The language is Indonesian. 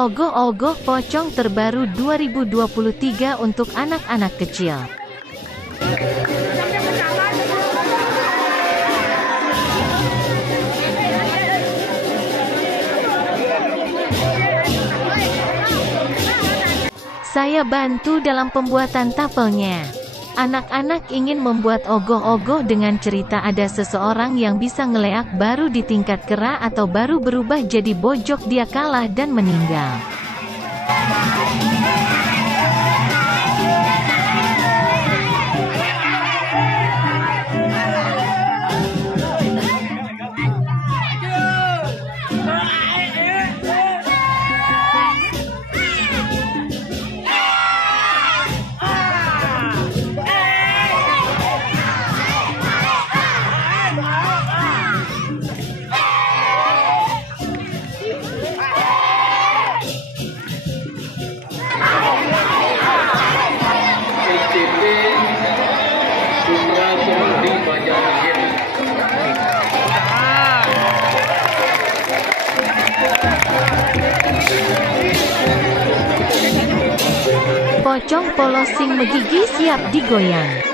Ogoh-ogoh pocong terbaru 2023 untuk anak-anak kecil. Saya bantu dalam pembuatan tapelnya. Anak-anak ingin membuat ogoh-ogoh dengan cerita ada seseorang yang bisa ngeleak baru di tingkat kera atau baru berubah jadi bojok dia kalah dan meninggal. Pocong polos sing megigi siap digoyang.